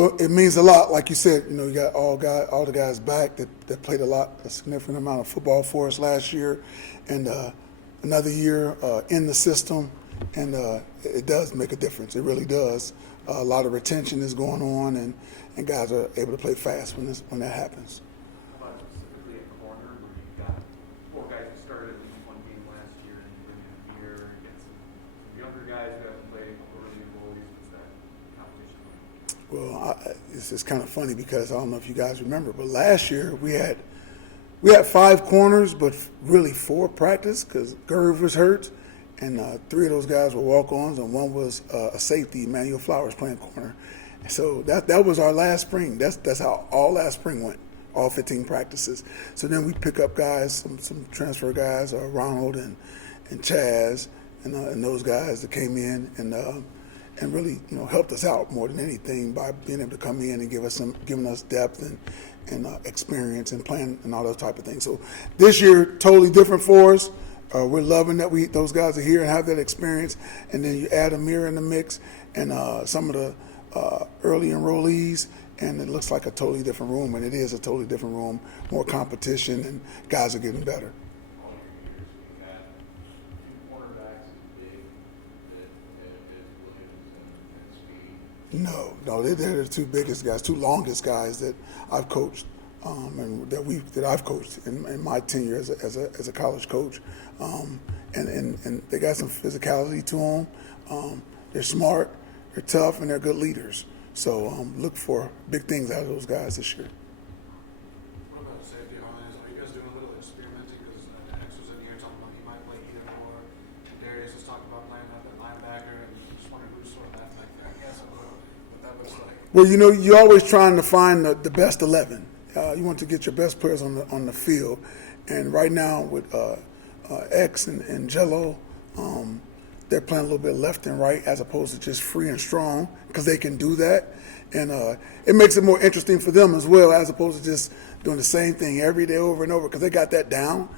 Well, it means a lot. Like you said, you got all the guys back that played a significant amount of football for us last year, and another year in the system, and it does make a difference. It really does. A lot of retention is going on, and guys are able to play fast when that happens. How about specifically at corner, where you've got 4 guys who started at least 1 game last year, and you bring in a year and get some younger guys who haven't played, early enrollees? What's that competition like? Well, it's kind of funny because I don't know if you guys remember, but last year we had 5 corners, but really 4 practice because Gerv was hurt, and 3 of those guys were walk-ons, and 1 was a safety, Emmanuel Flowers, playing corner. So that was our last spring. That's how all last spring went, all 15 practices. So then we pick up guys, some transfer guys, Ronald and Chaz, and those guys that came in and really helped us out more than anything by being able to come in and giving us depth and experience and playing and all those type of things. So this year, totally different for us. We're loving that those guys are here and have that experience, and then you add Amir in the mix and some of the early enrollees, and it looks like a totally different room, and it is a totally different room, more competition, and guys are getting better. All your years, we've had 2 cornerbacks big that Williams and Speed. No, they're the 2 biggest guys, 2 longest guys that I've coached, and that I've coached in my tenure as a college coach, and they got some physicality to them. They're smart, they're tough, and they're good leaders. So look for big things out of those guys this year. What about safety, Harlon? Are you guys doing a little experimenting? Because X was in here talking about he might play either or. Darius was talking about playing up at linebacker, and just wondering who's sort of that like that. I guess what that looks like. Well, you're always trying to find the best 11. You want to get your best players on the field, and right now with X and Jello, they're playing a little bit left and right as opposed to just free and strong because they can do that, and it makes it more interesting for them as well as opposed to just doing the same thing every day over and over because they got that down.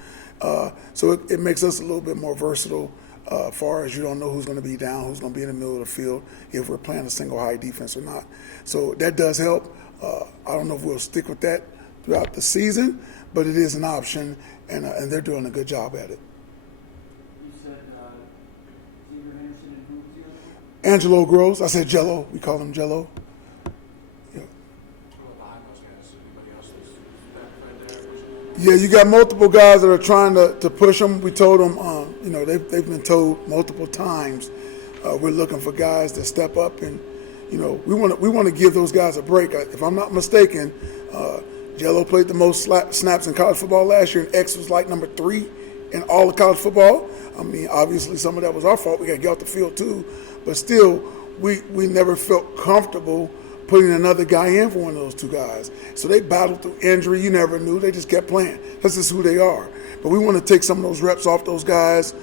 So it makes us a little bit more versatile as far as you don't know who's going to be down, who's going to be in the middle of the field, if we're playing a single high defense or not. So that does help. I don't know if we'll stick with that throughout the season, but it is an option, and they're doing a good job at it. You said Xavier Henderson and who was the other one? Angelo Gross. I said Jello. We call him Jello. Yeah. What about behind those guys? Anybody else that's right there pushing them? Yeah, you got multiple guys that are trying to push them. We told them, they've been told multiple times we're looking for guys to step up, and we want to give those guys a break. If I'm not mistaken, Jello played the most snaps in college football last year, and X was like number 3 in all of college football. I mean, obviously some of that was our fault. We got to get off the field too, but still, we never felt comfortable putting another guy in for one of those 2 guys. So they battled through injury. You never knew. They just kept playing. That's just who they are. But we want to take some of those reps off those guys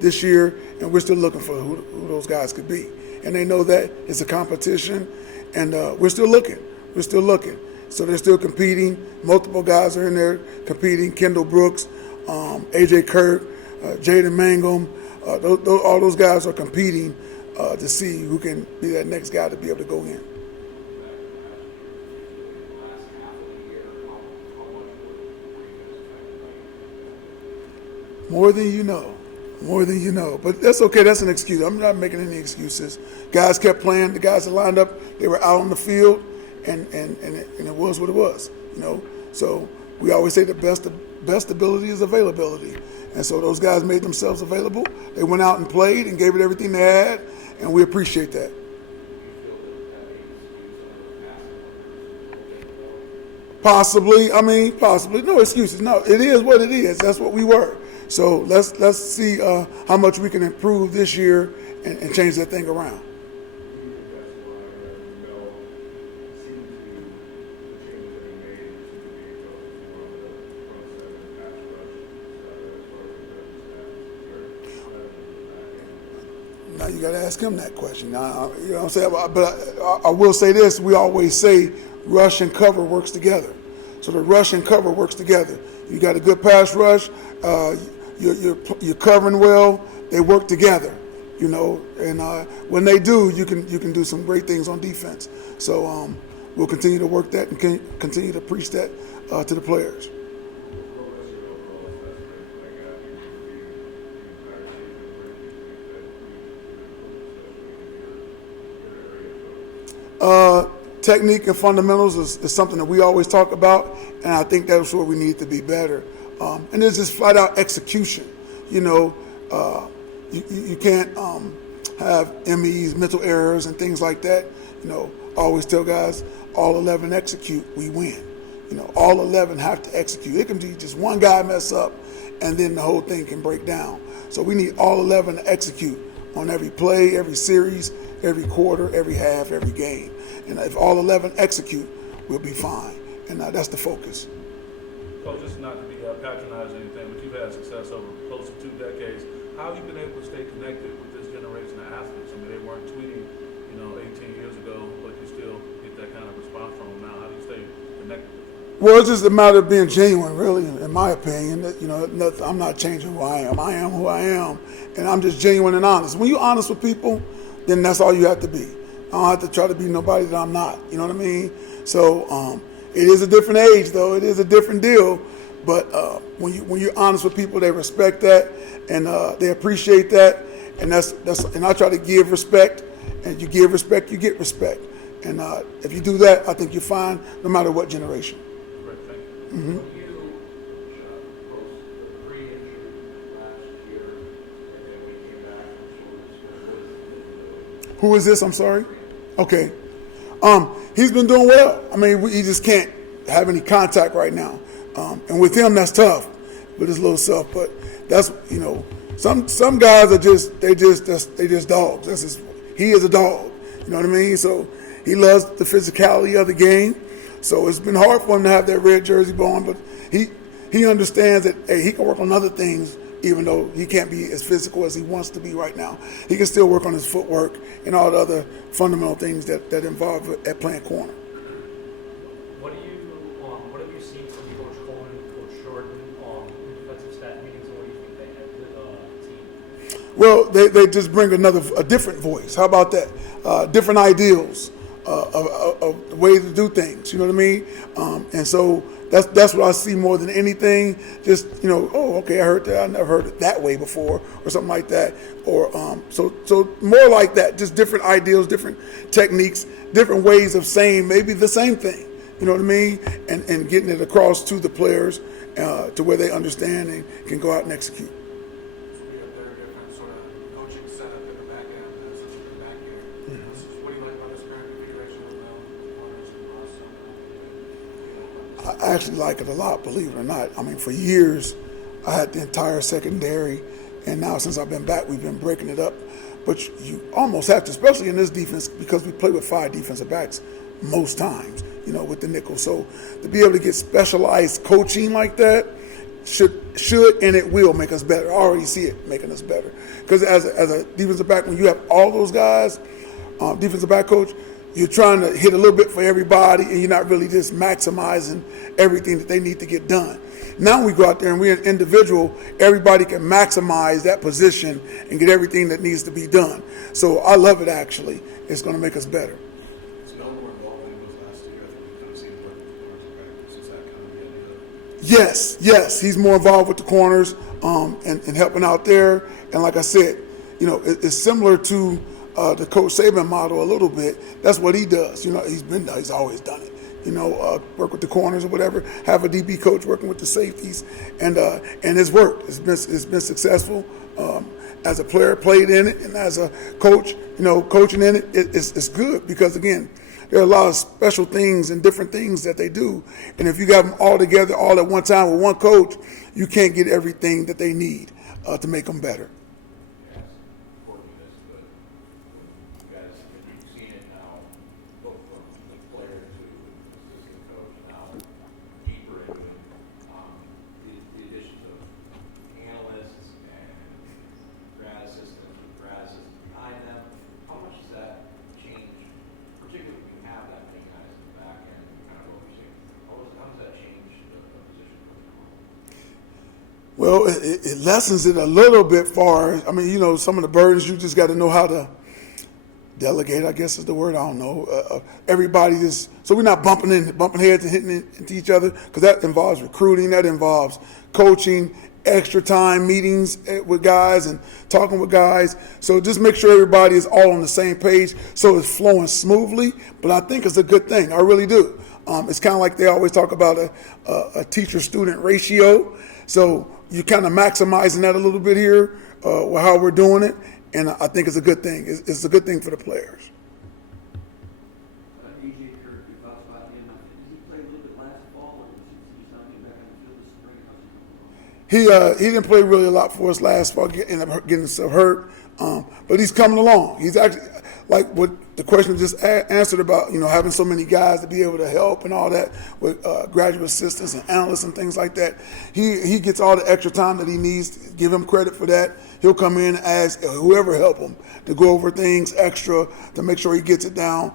this year, and we're still looking for who those guys could be. And they know that it's a competition, and we're still looking. We're still looking. So they're still competing. Multiple guys are in there competing. Kendall Brooks, A.J. Kirk, Jaden Mangum. All those guys are competing to see who can be that next guy to be able to go in. More than you know. But that's okay. That's an excuse. I'm not making any excuses. Guys kept playing. The guys that lined up, they were out on the field, and it was what it was. So we always say the best ability is availability. And so those guys made themselves available. They went out and played and gave it everything they had, and we appreciate that. Possibly. No excuses. No, it is what it is. That's what we were. So let's see how much we can improve this year and change that thing around. Now you got to ask him that question. Now, you know what I'm saying? But I will say this: we always say rush and cover works together. So the rush and cover works together. You got a good pass rush. You're covering well. They work together. you know, and when they do, you can do some great things on defense. So we'll continue to work that and continue to preach that to the players. What was your overall assessment, like after you reviewed the entire season, where do you think that we, especially in your area, Technique and fundamentals is something that we always talk about, and I think that's where we need to be better. And there's just flat out execution. You know, you can't have MEs, mental errors, and things like that. You know, I always tell guys, all 11 execute, we win. You know, all 11 have to execute. It can be just one guy mess up, and then the whole thing can break down. So we need all 11 to execute on every play, every series, every quarter, every half, every game. And if all 11 execute, we'll be fine. And that's the focus. Coach, just not to be patronizing or anything, but you've had success over close to 2 decades. How have you been able to stay connected with this generation of athletes? I mean, they weren't tweeting, 18 years ago, but you still get that kind of response from them now. How do you stay connected with them? Well, it's just a matter of being genuine, really, in my opinion. I'm not changing who I am. I am who I am, and I'm just genuine and honest. When you're honest with people, then that's all you have to be. I don't have to try to be nobody that I'm not. You know what I mean? So it is a different age, though. It is a different deal. But when you're honest with people, they respect that and they appreciate that. And and I try to give respect. And you give respect, you get respect. And if you do that, I think you're fine, no matter what generation. Great, thank you. Mm-hmm. You post the pre-injury last year, and then we came back from short. Who is this? I'm sorry. Okay. He's been doing well. I mean, he just can't have any contact right now. And with him, that's tough with his little self. But that's, some guys are just dogs. He is a dog. You know what I mean? So he loves the physicality of the game. So it's been hard for him to have that red jersey on, but he understands that, hey, he can work on other things, even though he can't be as physical as he wants to be right now. He can still work on his footwork and all the other fundamental things that involve at playing corner. What have you seen from Coach Coleman, Coach Jordan, in defensive staff meetings, and what do you think they have to the team? Well, they just bring a different voice. How about that? Different ideals of the way to do things. You know what I mean? And so that's what I see more than anything. Just oh, okay, I heard that. I never heard it that way before, or something like that. Or so more like that. Just different ideals, different techniques, different ways of saying maybe the same thing. You know what I mean? And getting it across to the players to where they understand and can go out and execute. We have very different sort of coaching setup in the back end as in the back end. What do you like about this current configuration of the corners and us? I actually like it a lot, believe it or not. I mean, for years, I had the entire secondary, and now since I've been back, we've been breaking it up. But you almost have to, especially in this defense, because we play with 5 defensive backs most times, with the nickel. So to be able to get specialized coaching like that should and it will make us better. I already see it making us better. Because as a defensive back, when you have all those guys, defensive back coach, you're trying to hit a little bit for everybody, and you're not really just maximizing everything that they need to get done. Now we go out there and we're an individual, everybody can maximize that position and get everything that needs to be done. So I love it, actually. It's going to make us better. Is Mel more involved than he was last year? I think we kind of seen what the corners are practice. Is that kind of the idea? Yes, he's more involved with the corners and helping out there. And like I said, it's similar to the Coach Saban model a little bit. That's what he does. He's always done it. Work with the corners or whatever. Have a DB coach working with the safeties, and it's worked. It's been successful. As a player, played in it, and as a coach, coaching in it, it's good because again, there are a lot of special things and different things that they do, and if you got them all together all at one time with one coach, you can't get everything that they need to make them better. Yes, important to this, but you guys, you've seen it now, both from the player to assistant coach, now deeper into it. The additions of analysts and grad assistants with grad assistants behind them, how much does that change, particularly when you have that many guys in the back end, kind of overseeing, how does that change the position? Well, it lessens it a little bit far. I mean, some of the burdens, you just got to know how to delegate, I guess is the word. I don't know. Everybody is, so we're not bumping heads and hitting into each other, because that involves recruiting, that involves coaching, extra time meetings with guys and talking with guys. So just make sure everybody is all on the same page so it's flowing smoothly. But I think it's a good thing. I really do. It's kind of like they always talk about a teacher-student ratio. So you're kind of maximizing that a little bit here with how we're doing it. And I think it's a good thing. It's a good thing for the players. AJ Kirk, you talked about him. Did he play a little bit last fall, or he's not getting back on the field this spring? How's he He didn't play really a lot for us last fall, getting himself hurt. But he's coming along. He's actually, like what the question just answered about, having so many guys to be able to help and all that with graduate assistants and analysts and things like that. He gets all the extra time that he needs. Give him credit for that. He'll come in and ask whoever help him to go over things extra to make sure he gets it down.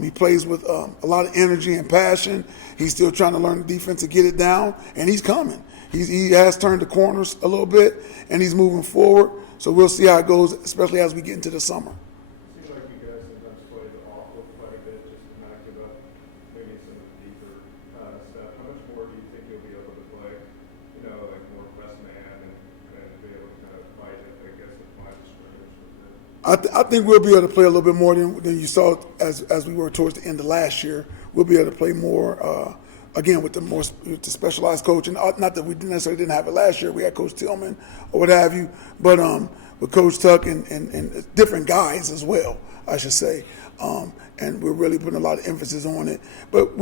He plays with a lot of energy and passion. He's still trying to learn the defense to get it down, and he's coming. He has turned the corners a little bit, and he's moving forward. So we'll see how it goes, especially as we get into the summer. Seems like you guys sometimes play the awkward quite a bit just to knock it up, maybe some deeper stuff. How much more do you think you'll be able to play, like more press man and be able to kind of fight it, I guess, the line of scrimmage with this? I think we'll be able to play a little bit more than you saw as we were towards the end of last year. We'll be able to play more, again, with the specialized coaching. Not that we necessarily didn't have it last year. We had Coach Tillman or what have you, but with Coach Tuck and different guys as well, I should say. And we're really putting a lot of emphasis on it. But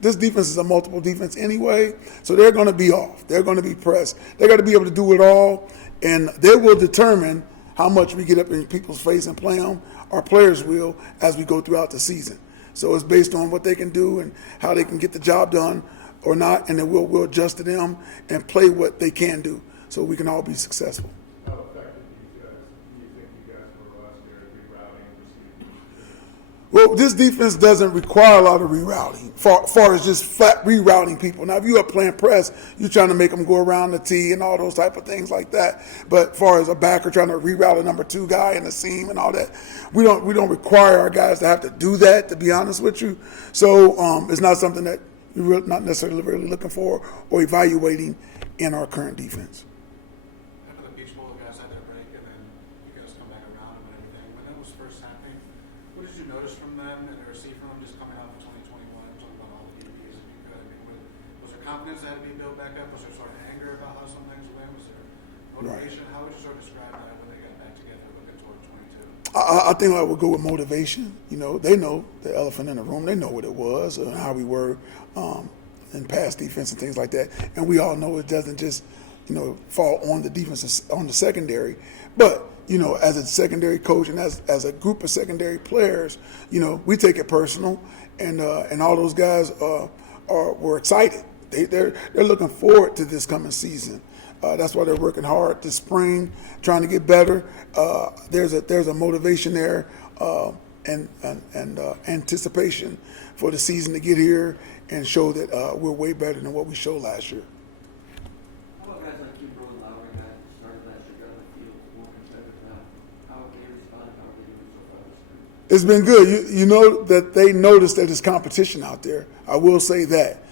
this defense is a multiple defense anyway, so they're going to be off. They're going to be pressed. They're going to be able to do it all, and they will determine how much we get up in people's face and play them. Our players will as we go throughout the season. So it's based on what they can do and how they can get the job done or not, and then we'll adjust to them and play what they can do so we can all be successful. How effective do you think you guys were last year at rerouting and receiving? Well, this defense doesn't require a lot of rerouting, far as just flat rerouting people. Now, if you're up playing press, you're trying to make them go around the tee and all those type of things like that. But far as a backer trying to reroute a number 2 guy in the seam and all that, we don't require our guys to have to do that, to be honest with you. So it's not something that we're not necessarily really looking for or evaluating in our current defense. After the Beach Bowl, the guys had their break, and then you guys come back around them and everything. When that was first happening, what did you notice from them and receive from them just coming out of 2021? Talking about all the DBs, if you could. I mean, was there confidence that had to be built back up? Was there sort of anger about how some things went? Was there motivation? How would you sort of describe that when they got back together looking toward 22? I think I would go with motivation. They know the elephant in the room. They know what it was and how we were in pass defense and things like that. And we all know it doesn't just, fall on the defense, on the secondary. But, as a secondary coach and as a group of secondary players, we take it personal. And all those guys were excited. They're looking forward to this coming season. That's why they're working hard this spring, trying to get better. There's a motivation there and anticipation for the season to get here and show that we're way better than what we showed last year. How about guys like Kimber and Lowry, guys that started last year, got on the field, more competitive now? How have they responded? How are they doing so far this year? It's been good. You know that they noticed that there's competition out there. I will say that.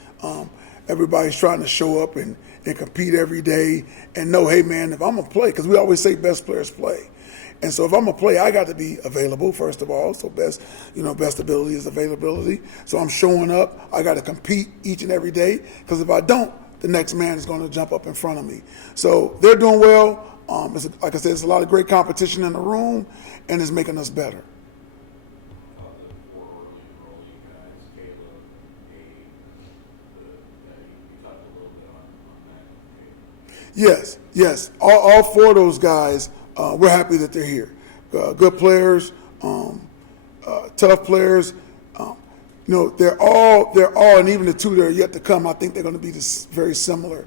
Everybody's trying to show up and compete every day and know, hey, man, if I'm going to play, because we always say best players play. And so if I'm going to play, I got to be available, first of all. So best ability is availability. So I'm showing up. I got to compete each and every day, because if I don't, the next man is going to jump up in front of me. So they're doing well. Like I said, there's a lot of great competition in the room, and it's making us better. The 4 early enrollee guys, Caleb, Abe, you talked a little bit on that. Yes. All 4 of those guys, we're happy that they're here. Good players, tough players. They're all, and even the 2 that are yet to come, I think they're going to be very similar.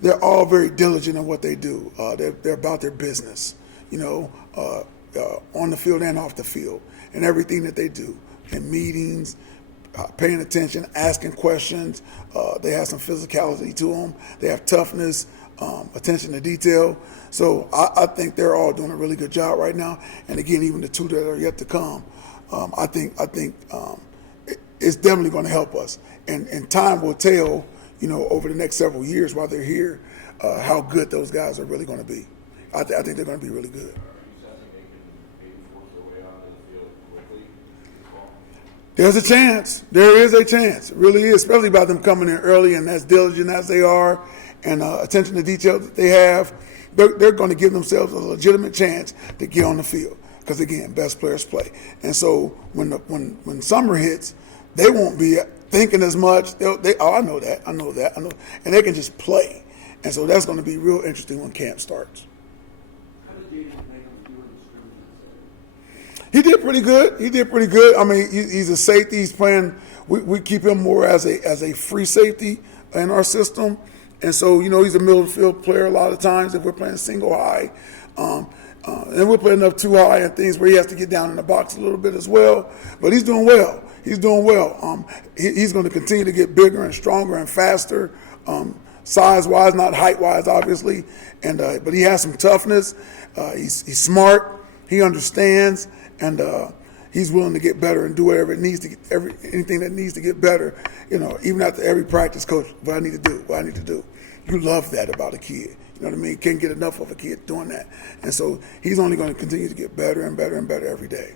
They're all very diligent in what they do. They're about their business, on the field and off the field, and everything that they do in meetings, paying attention, asking questions. They have some physicality to them. They have toughness. attention to detail. So I think they're all doing a really good job right now. And again, even the two that are yet to come, I think it's definitely going to help us. And time will tell, over the next several years while they're here, how good those guys are really going to be. I think they're going to be really good. Are you sensing they can maybe force their way onto the field quickly this fall? There's a chance. There is a chance. It really is, especially by them coming in early and as diligent as they are and attention to detail that they have. They're going to give themselves a legitimate chance to get on the field because, again, best players play. And so when summer hits, they won't be thinking as much. I know that. And they can just play. And so that's going to be real interesting when camp starts. How did David Magnum do in the scrimmages? He did pretty good. I mean, he's a safety. He's playing. We keep him more as a free safety in our system, and so he's a middle field player a lot of times if we're playing single high, and we're playing up too high and things where he has to get down in the box a little bit as well. But he's doing well. He's going to continue to get bigger and stronger and faster, size-wise, not height-wise, obviously. And but he has some toughness. He's smart. He understands. And he's willing to get better and do whatever it needs to get, anything that needs to get better. Even after every practice, coach, what I need to do. You love that about a kid. You know what I mean? Can't get enough of a kid doing that. And so he's only going to continue to get better and better and better every day.